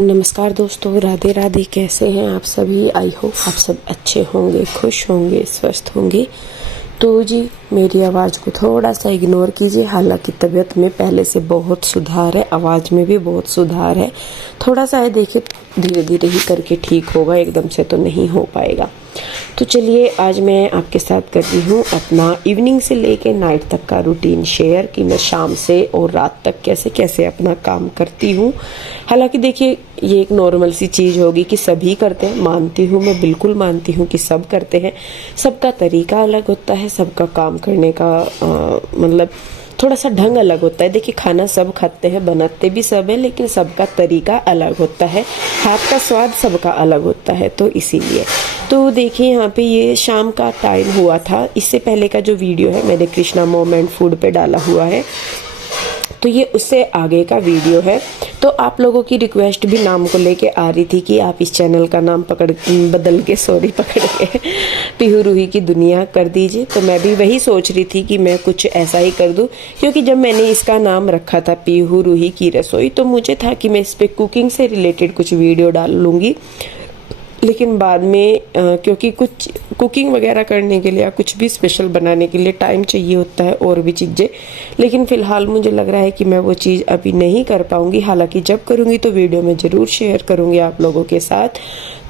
नमस्कार दोस्तों, राधे राधे। कैसे हैं आप सभी? आई होप आप सब अच्छे होंगे, खुश होंगे, स्वस्थ होंगे। तो जी, मेरी आवाज़ को थोड़ा सा इग्नोर कीजिए। हालांकि तबीयत में पहले से बहुत सुधार है, आवाज़ में भी बहुत सुधार है। थोड़ा सा है, देखिए धीरे धीरे ही करके ठीक होगा, एकदम से तो नहीं हो पाएगा। तो चलिए, आज मैं आपके साथ कर रही हूँ अपना इवनिंग से लेके नाइट तक का रूटीन शेयर, कि मैं शाम से और रात तक कैसे कैसे अपना काम करती हूँ। हालांकि देखिए, ये एक नॉर्मल सी चीज़ होगी कि सभी करते हैं, मानती हूँ, मैं बिल्कुल मानती हूँ कि सब करते हैं। सबका तरीका अलग होता है, सबका काम करने का मतलब थोड़ा सा ढंग अलग होता है। देखिए, खाना सब खाते हैं, बनाते भी सब है, लेकिन सबका तरीका अलग होता है, हाथ का स्वाद सबका अलग होता है। तो इसीलिए तो देखिए, यहाँ पे ये शाम का टाइम हुआ था। इससे पहले का जो वीडियो है मैंने कृष्णा मोम एंड फूड पे डाला हुआ है, तो ये उससे आगे का वीडियो है। तो आप लोगों की रिक्वेस्ट भी नाम को लेके आ रही थी कि आप इस चैनल का नाम पकड़ के पीहू रूही की दुनिया कर दीजिए। तो मैं भी वही सोच रही थी कि मैं कुछ ऐसा ही कर दूं, क्योंकि जब मैंने इसका नाम रखा था पीहू रूही की रसोई, तो मुझे था कि मैं इस पे कुकिंग से रिलेटेड कुछ वीडियो डाल लूँगी। लेकिन बाद में क्योंकि कुछ कुकिंग वगैरह करने के लिए या कुछ भी स्पेशल बनाने के लिए टाइम चाहिए होता है और भी चीज़ें, लेकिन फ़िलहाल मुझे लग रहा है कि मैं वो चीज़ अभी नहीं कर पाऊँगी। हालांकि जब करूँगी तो वीडियो में ज़रूर शेयर करूँगी आप लोगों के साथ।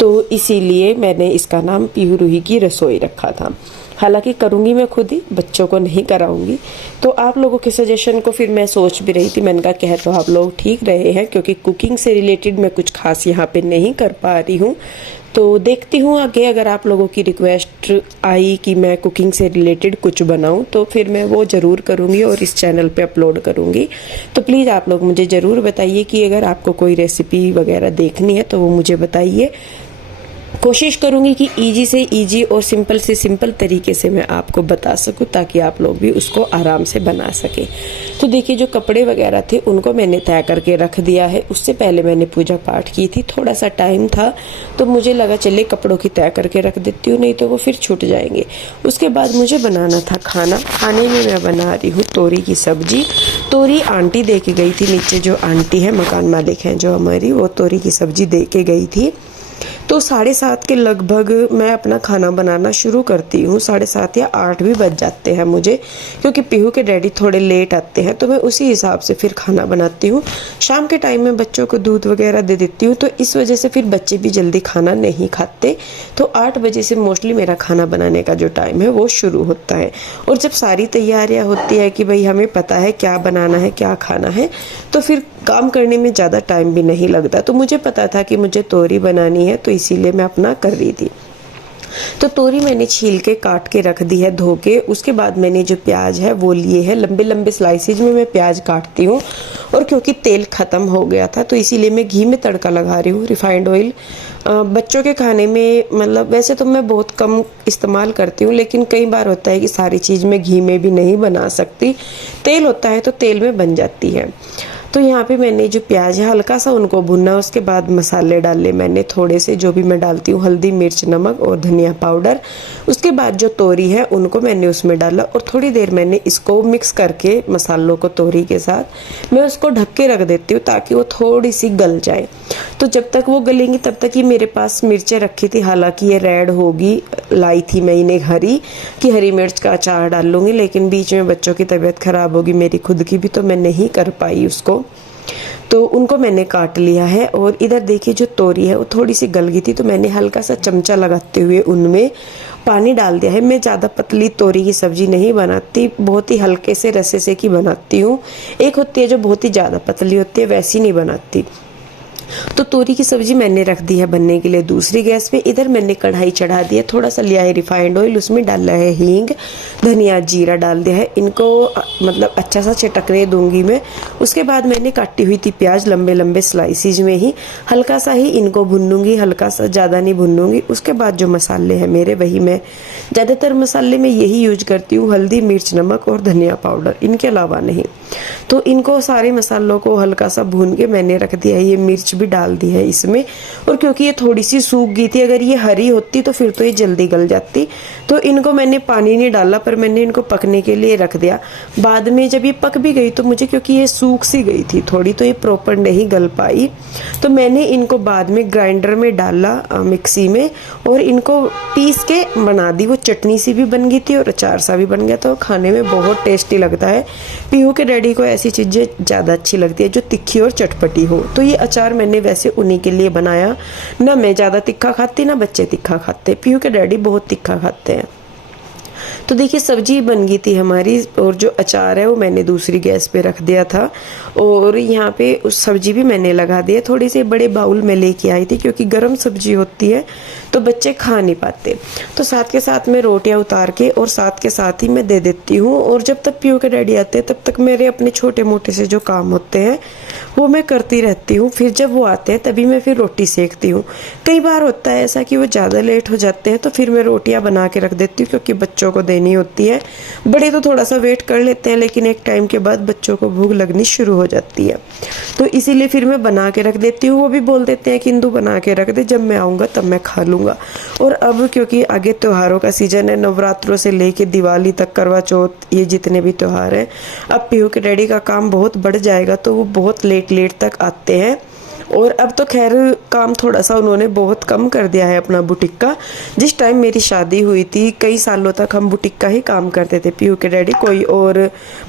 तो इसीलिए मैंने इसका नाम पीहू रूही की रसोई रखा था। हालांकि करूँगी मैं खुद ही, बच्चों को नहीं कराऊंगी। तो आप लोगों के सजेशन को फिर मैं सोच भी रही थी, मैंने कहा कह तो आप लोग ठीक रहे हैं, क्योंकि कुकिंग से रिलेटेड मैं कुछ खास यहाँ पे नहीं कर पा रही हूँ। तो देखती हूँ आगे, अगर आप लोगों की रिक्वेस्ट आई कि मैं कुकिंग से रिलेटेड कुछ बनाऊँ तो फिर मैं वो ज़रूर करूँगी और इस चैनल पे अपलोड करूँगी। तो प्लीज़ आप लोग मुझे ज़रूर बताइए कि अगर आपको कोई रेसिपी वगैरह देखनी है तो वो मुझे बताइए। कोशिश करूंगी कि इजी से इजी और सिंपल से सिंपल तरीके से मैं आपको बता सकूं, ताकि आप लोग भी उसको आराम से बना सकें। तो देखिए, जो कपड़े वगैरह थे उनको मैंने तय करके रख दिया है। उससे पहले मैंने पूजा पाठ की थी, थोड़ा सा टाइम था तो मुझे लगा चले कपड़ों की तय करके रख देती हूँ, नहीं तो वो फिर छूट जाएंगे। उसके बाद मुझे बनाना था खाना। खाने में मैं बना रही हूँ तोरी की सब्जी। तोरी आंटी दे के गई थी, नीचे जो आंटी है, मकान मालिक हैं जो हमारी, वो तोरी की सब्जी दे के गई थी। तो 7:30 के लगभग मैं अपना खाना बनाना शुरू करती हूँ। 7:30 या 8 भी बज जाते हैं मुझे, क्योंकि पीहू के डैडी थोड़े लेट आते हैं, तो मैं उसी हिसाब से फिर खाना बनाती हूँ। शाम के टाइम में बच्चों को दूध वगैरह दे देती हूँ, तो इस वजह से फिर बच्चे भी जल्दी खाना नहीं खाते। तो 8 बजे से मोस्टली मेरा खाना बनाने का जो टाइम है वो शुरू होता है। और जब सारी तैयारियाँ होती है कि भाई हमें पता है क्या बनाना है, क्या खाना है, तो फिर काम करने में ज़्यादा टाइम भी नहीं लगता। तो मुझे पता था कि मुझे तोरी बनानी है, तो इसीलिए मैं अपना कर रही थी। तो तोरी मैंने छील के काट के रख दी है धो के। उसके बाद मैंने जो प्याज है वो लिए है, लंबे लंबे स्लाइसेज में मैं प्याज काटती हूँ। और क्योंकि तेल ख़त्म हो गया था तो इसीलिए मैं घी में तड़का लगा रही हूँ, रिफाइंड ऑयल। बच्चों के खाने में मतलब वैसे तो मैं बहुत कम इस्तेमाल करती हूँ, लेकिन कई बार होता है कि सारी चीज़ मैं घी में भी नहीं बना सकती। तेल होता है तो तेल में बन जाती है। तो यहाँ पे मैंने जो प्याज है हल्का सा उनको भुना, उसके बाद मसाले डाले मैंने थोड़े से, जो भी मैं डालती हूँ, हल्दी, मिर्च, नमक और धनिया पाउडर। उसके बाद जो तोरी है उनको मैंने उसमें डाला और थोड़ी देर मैंने इसको मिक्स करके मसालों को तोरी के साथ मैं उसको ढक के रख देती हूँ, ताकि वो थोड़ी सी गल जाए। तो जब तक वो गलेंगी तब तक ही मेरे पास मिर्चें रखी थी। हालांकि ये रेड होगी, लाई थी मैं इन्हें हरी मिर्च का अचार डाल लूँगी, लेकिन बीच में बच्चों की तबीयत ख़राब होगी, मेरी खुद की भी, तो मैं नहीं कर पाई उसको। तो उनको मैंने काट लिया है। और इधर देखिए, जो तोरी है वो थोड़ी सी गल गई थी, तो मैंने हल्का सा चमचा लगाते हुए उनमें पानी डाल दिया है। मैं ज़्यादा पतली तोरी की सब्ज़ी नहीं बनाती, बहुत ही हल्के से रसे से की बनाती हूँ। एक होती है जो बहुत ही ज़्यादा पतली होती है, वैसी नहीं बनाती। तो तोरी की सब्जी मैंने रख दी है बनने के लिए दूसरी गैस पे। इधर मैंने कढ़ाई चढ़ा दी है, थोड़ा सा लिया है रिफाइंड ऑयल, उसमें डाला है हींग, धनिया, जीरा डाल दिया है। इनको मतलब अच्छा सा चटकने दूंगी मैं। उसके बाद मैंने काटी हुई थी प्याज लंबे लंबे स्लाइसिज में ही, हल्का सा ही इनको भूनूंगी, हल्का सा, ज़्यादा नहीं भूनूंगी। उसके बाद जो मसाले हैं मेरे, वही मैं ज़्यादातर मसाले में यही यूज करती हूँ, हल्दी, मिर्च, नमक और धनिया पाउडर, इनके अलावा नहीं। तो इनको सारे मसालों को हल्का सा भून के मैंने रख दिया है। ये मिर्च भी डाल दी है इसमें, और क्योंकि ये थोड़ी सी सूख गई थी, अगर ये हरी होती तो फिर तो ये जल्दी गल जाती। तो इनको मैंने पानी नहीं डाला, पर मैंने इनको पकने के लिए रख दिया। बाद में जब ये पक भी गई तो मुझे, क्योंकि ये सूख सी गई थी थोड़ी, तो ये प्रॉपर नहीं गल पाई, तो मैंने इनको बाद में ग्राइंडर में डाला मिक्सी में, और इनको पीस के बना दी। वो चटनी सी भी बन गई थी और अचार सा भी बन गया, तो खाने में बहुत टेस्टी लगता है। पीहू के डैडी को ऐसी चीज़ें ज़्यादा अच्छी लगती है जो तिखी और चटपटी हो। तो ये अचार मैंने वैसे उन्हीं के लिए बनाया, ना मैं ज़्यादा तीखा खाती ना बच्चे तीखा खाते। पीहू के डैडी बहुत तीखा खाते हैं। तो देखिए सब्जी बन गई थी हमारी, और जो अचार है वो मैंने दूसरी गैस पे रख दिया था, और यहाँ पे उस सब्जी भी मैंने लगा दिया। थोड़ी सी बड़े बाउल में लेके आई थी, क्योंकि गर्म सब्जी होती है तो बच्चे खा नहीं पाते। तो साथ के साथ मैं रोटियां उतार के और साथ के साथ ही मैं दे देती हूँ। और जब तक पीहू के डैडी आते हैं तब तक मेरे अपने छोटे मोटे से जो काम होते हैं वो मैं करती रहती हूँ। फिर जब वो आते हैं तभी मैं फिर रोटी सेकती हूँ। कई बार होता है ऐसा कि वो ज़्यादा लेट हो जाते हैं, तो फिर मैं रोटियां बना के रख देती हूँ, क्योंकि बच्चों को देनी होती है। बड़े तो थोड़ा सा वेट कर लेते हैं, लेकिन एक टाइम के बाद बच्चों को भूख लगनी शुरू हो जाती है, तो इसीलिए फिर मैं बना के रख देती हूँ। वो भी बोल देते हैं कि इंदु बना के रख दे, जब मैं आऊँगा तब मैं खा लूँगा। और अब क्योंकि आगे त्योहारों का सीजन है, नवरात्रों से लेके दिवाली तक, करवा चौथ, ये जितने भी त्योहार हैं, अब पीहू के डैडी का काम बहुत बढ़ जाएगा, तो वो बहुत लेट तक आते हैं। और अब तो खैर काम थोड़ा सा उन्होंने बहुत कम कर दिया है अपना बुटीक का। जिस टाइम मेरी शादी हुई थी कई सालों तक हम बुटीक का ही काम करते थे पीहू के डैडी, कोई और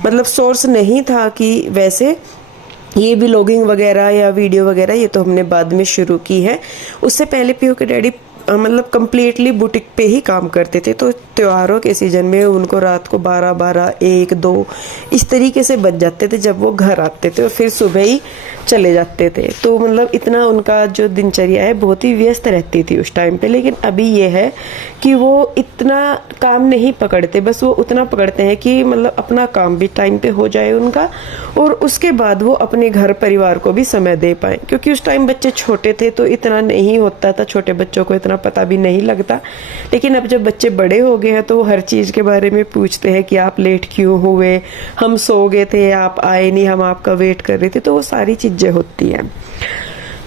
मतलब सोर्स नहीं था कि वैसे ये व्लॉगिंग वगैरह या वीडियो वगैरह, ये तो हमने बाद में शुरू की है। उससे पहले पीहू के डैडी मतलब कम्प्लीटली बुटीक पे ही काम करते थे। तो त्योहारों के सीजन में उनको रात को 12 1 2 इस तरीके से बज जाते थे जब वो घर आते थे, और फिर सुबह ही चले जाते थे। तो मतलब इतना उनका जो दिनचर्या है बहुत ही व्यस्त रहती थी उस टाइम पे। लेकिन अभी ये है कि वो इतना काम नहीं पकड़ते, बस वो उतना पकड़ते हैं कि मतलब अपना काम भी टाइम पे हो जाए उनका, और उसके बाद वो अपने घर परिवार को भी समय दे पाए। क्योंकि उस टाइम बच्चे छोटे थे तो इतना नहीं होता था, छोटे बच्चों को इतना पता भी नहीं लगता। लेकिन अब जब बच्चे बड़े हो गए हैं तो वो हर चीज़ के बारे में पूछते हैं कि आप लेट क्यों हुए, हम सो गए थे, आप आए नहीं, हम आपका वेट कर रहे थे। तो वो सारी चीज़ें होती हैं।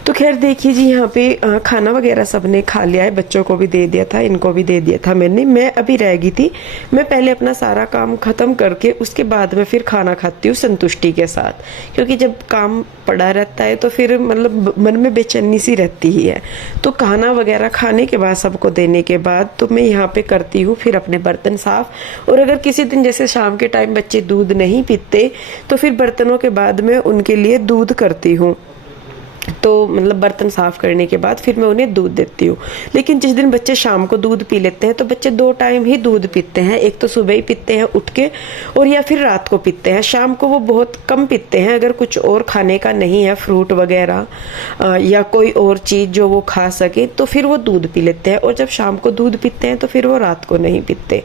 तो खैर देखिए जी, यहाँ पे खाना वगैरह सबने खा लिया है, बच्चों को भी दे दिया था, इनको भी दे दिया था मैंने। मैं अभी रह गई थी, मैं पहले अपना सारा काम खत्म करके उसके बाद में फिर खाना खाती हूँ संतुष्टि के साथ। क्योंकि जब काम पड़ा रहता है तो फिर मतलब मन में बेचैनी सी रहती ही है। तो खाना वगैरह खाने के बाद, सबको देने के बाद, तो मैं यहाँ पे करती हूँ फिर अपने बर्तन साफ। और अगर किसी दिन जैसे शाम के टाइम बच्चे दूध नहीं पीते तो फिर बर्तनों के बाद में उनके लिए दूध करती हूँ। तो मतलब बर्तन साफ करने के बाद फिर मैं उन्हें दूध देती हूँ। लेकिन जिस दिन बच्चे शाम को दूध पी लेते हैं, तो बच्चे 2 टाइम ही दूध पीते हैं। एक तो सुबह ही पीते हैं उठ के, और या फिर रात को पीते हैं। शाम को वो बहुत कम पीते हैं। अगर कुछ और खाने का नहीं है, फ्रूट वगैरह या कोई और चीज़ जो वो खा सके, तो फिर वो दूध पी लेते हैं। और जब शाम को दूध पीते हैं तो फिर वो रात को नहीं पीते।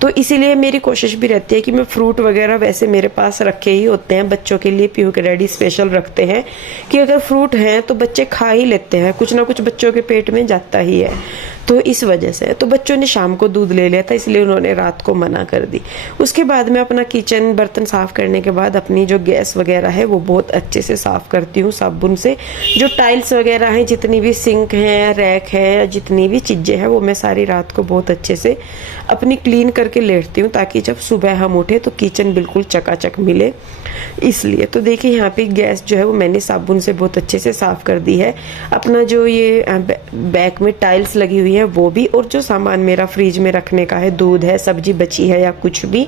तो इसीलिए मेरी कोशिश भी रहती है कि मैं फ्रूट वगैरह वैसे मेरे पास रखे ही होते हैं बच्चों के लिए। पीहू के डैडी स्पेशल रखते हैं कि अगर फ्रूट हैं तो बच्चे खा ही लेते हैं, कुछ ना कुछ बच्चों के पेट में जाता ही है। तो इस वजह से तो बच्चों ने शाम को दूध ले लिया था, इसलिए उन्होंने रात को मना कर दी। उसके बाद मैं अपना किचन बर्तन साफ करने के बाद अपनी जो गैस वगैरह है वो बहुत अच्छे से साफ करती हूँ साबुन से। जो टाइल्स वगैरह हैं, जितनी भी सिंक हैं, रैक है, जितनी भी चीज़ें हैं, वो मैं सारी रात को बहुत अच्छे से अपनी क्लीन करके लेटती हूँ, ताकि जब सुबह हम उठे तो किचन बिल्कुल चकाचक मिले। इसलिए तो देखिए यहाँ पे गैस जो है वो मैंने साबुन से बहुत अच्छे से साफ कर दी है। अपना जो ये बैक में टाइल्स लगी हुई है वो भी, और जो सामान मेरा फ्रिज में रखने का है, दूध है, सब्जी बची है या कुछ भी,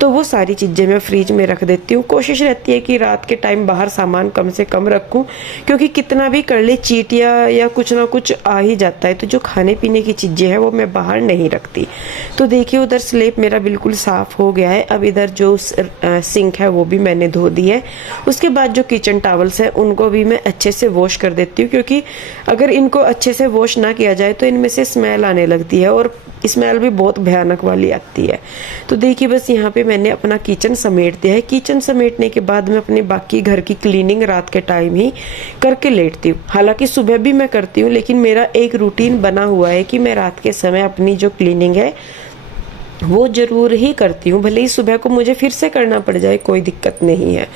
तो वो सारी चीज़ें मैं फ्रिज में रख देती हूँ। कोशिश रहती है कि रात के टाइम बाहर सामान कम से कम रखूँ, क्योंकि कितना भी कर ले चींटियाँ या कुछ ना कुछ आ ही जाता है। तो जो खाने पीने की चीज़ें हैं वो मैं बाहर नहीं रखती। तो देखिए उधर स्लेब मेरा बिल्कुल साफ़ हो गया है। अब इधर जो सिंक है वो भी मैंने धो दी है। उसके बाद जो किचन टॉवल्स हैं उनको भी मैं अच्छे से वॉश कर देती हूँ, क्योंकि अगर इनको अच्छे से वॉश ना किया जाए तो इनमें से स्मेल आने लगती है, और स्मेल भी बहुत भयानक वाली आती है। तो देखिए बस यहाँ पे मैंने अपना किचन समेट दिया है। किचन समेटने के बाद मैं अपने बाकी घर की क्लीनिंग रात के टाइम ही करके लेटती हूँ। हालांकि सुबह भी मैं करती हूँ, लेकिन मेरा एक रूटीन बना हुआ है कि मैं रात के समय अपनी जो क्लीनिंग है वो ज़रूर ही करती हूँ, भले ही सुबह को मुझे फिर से करना पड़ जाए कोई दिक्कत नहीं है।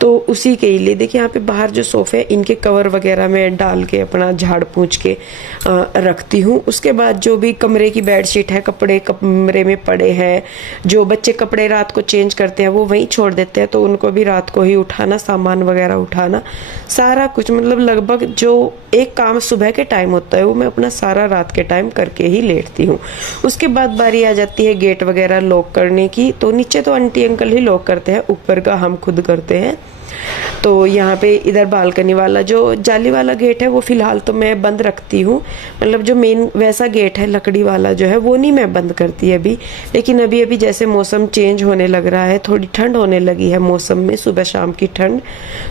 तो उसी के लिए देखिए यहाँ पे बाहर जो सोफ़े इनके कवर वगैरह में डाल के अपना झाड़ पूछ के रखती हूँ। उसके बाद जो भी कमरे की बेडशीट है, कपड़े कमरे में पड़े हैं, जो बच्चे कपड़े रात को चेंज करते हैं वो वहीं छोड़ देते हैं, तो उनको भी रात को ही उठाना, सामान वगैरह उठाना, सारा कुछ मतलब लगभग जो एक काम सुबह के टाइम होता है वो मैं अपना सारा रात के टाइम करके ही लेटती हूँ। उसके बाद बारी आ जाती है गेट वगैरह लॉक करने की। तो नीचे तो आंटी अंकल ही लॉक करते हैं, ऊपर का हम खुद करते हैं। तो यहाँ पे इधर बालकनी वाला जो जाली वाला गेट है वो फिलहाल तो मैं बंद रखती हूँ, मतलब जो मेन वैसा गेट है लकड़ी वाला जो है वो नहीं मैं बंद करती अभी। लेकिन अभी अभी जैसे मौसम चेंज होने लग रहा है, थोड़ी ठंड होने लगी है मौसम में, सुबह शाम की ठंड,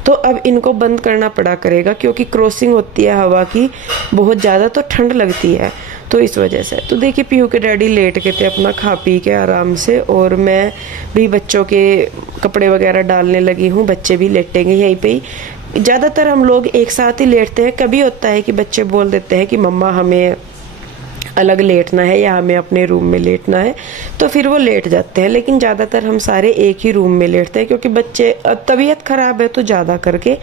तो अब इनको बंद करना पड़ा करेगा क्योंकि क्रॉसिंग होती है हवा की बहुत ज़्यादा, तो ठंड लगती है, तो इस वजह से। तो देखिए पीहू के डैडी लेट के थे अपना खा पी के आराम से, और मैं भी बच्चों के कपड़े वगैरह डालने लगी हूँ। बच्चे भी लेटेंगे यहीं पे ही। ज़्यादातर हम लोग एक साथ ही लेटते हैं, कभी होता है कि बच्चे बोल देते हैं कि मम्मा हमें अलग लेटना है या हमें अपने रूम में लेटना है, तो फिर वो लेट जाते हैं। लेकिन ज़्यादातर हम सारे एक ही रूम में लेटते हैं क्योंकि बच्चे तबीयत ख़राब है तो ज़्यादा करके,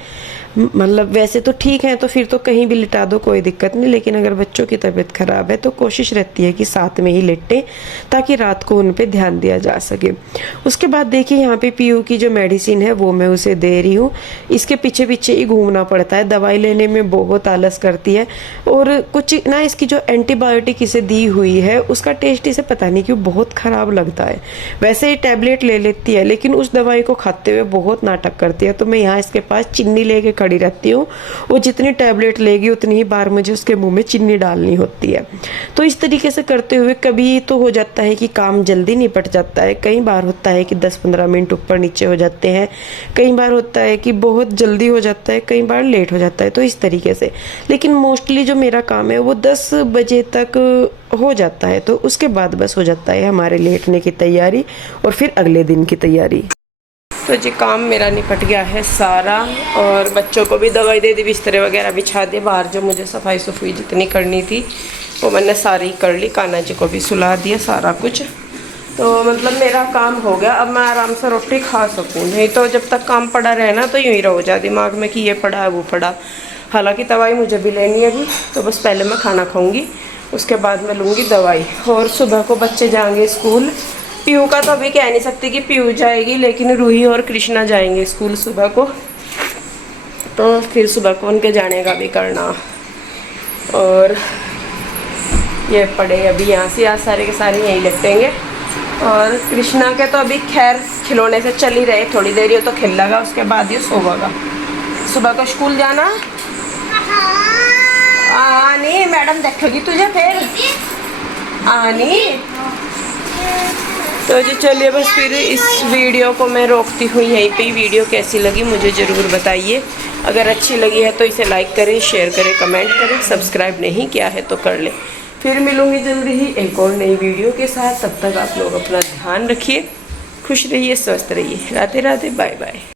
मतलब वैसे तो ठीक है तो फिर तो कहीं भी लिटा दो कोई दिक्कत नहीं, लेकिन अगर बच्चों की तबीयत ख़राब है तो कोशिश रहती है कि साथ में ही लेटें ताकि रात को उन पे ध्यान दिया जा सके। उसके बाद देखिए यहाँ पे पीयू की जो मेडिसिन है वो मैं उसे दे रही हूँ। इसके पीछे पीछे ही घूमना पड़ता है, दवाई लेने में बहुत आलस करती है, और कुछ ना इसकी जो एंटीबायोटिक इसे दी हुई है उसका टेस्ट इसे पता नहीं क्यों बहुत ख़राब लगता है। वैसे ही टैबलेट ले लेती है लेकिन उस दवाई को खाते हुए बहुत नाटक करती है, तो मैं यहाँ इसके पास चीनी लेके खड़ी रहती हूँ। वो जितनी टैबलेट लेगी उतनी ही बार मुझे उसके मुंह में चीनी डालनी होती है। तो इस तरीके से करते हुए कभी तो हो जाता है कि काम जल्दी निपट जाता है, कई बार होता है कि 10-15 मिनट ऊपर नीचे हो जाते हैं, कई बार होता है कि बहुत जल्दी हो जाता है, कई बार लेट हो जाता है, तो इस तरीके से। लेकिन मोस्टली जो मेरा काम है वो 10 बजे तक हो जाता है, तो उसके बाद बस हो जाता है हमारे लेटने की तैयारी और फिर अगले दिन की तैयारी। तो जी काम मेरा निपट गया है सारा, और बच्चों को भी दवाई दे दी, बिस्तर वगैरह बिछा दिए, बाहर जो मुझे सफाई सफाई जितनी करनी थी वो मैंने सारी कर ली, कान्हा जी को भी सुला दिया, सारा कुछ। तो मतलब मेरा काम हो गया, अब मैं आराम से रोटी खा सकूँ, नहीं तो जब तक काम पड़ा रहे ना तो यूँ ही रहो जाए दिमाग में कि ये पड़ा है वो पड़ा। हालांकि दवाई मुझे भी लेनी है अभी, तो बस पहले मैं खाना खाऊँगी उसके बाद मैं लूँगी दवाई। और सुबह को बच्चे जाएंगे स्कूल, पीहू का तो अभी कह नहीं सकती कि पीहू जाएगी, लेकिन रूही और कृष्णा जाएंगे स्कूल सुबह को, तो फिर सुबह को उनके जाने का भी करना। और ये पड़े अभी यहाँ से, आज सारे के सारे यहीं लेटेंगे। और कृष्णा के तो अभी खैर खिलौने से चल ही रहे, थोड़ी देर ये तो खेल लगा, उसके बाद ये सोएगा। सुबह को स्कूल जाना आनी, मैडम देखेगी तुझे फिर आनी। तो जी चलिए बस फिर इस वीडियो को मैं रोकती हूँ यहीं पे। वीडियो कैसी लगी मुझे ज़रूर बताइए, अगर अच्छी लगी है तो इसे लाइक करें, शेयर करें, कमेंट करें, सब्सक्राइब नहीं किया है तो कर लें। फिर मिलूँगी जल्दी ही एक और नई वीडियो के साथ, तब तक आप लोग अपना ध्यान रखिए, खुश रहिए, स्वस्थ रहिए, राधे राधे, बाय बाय।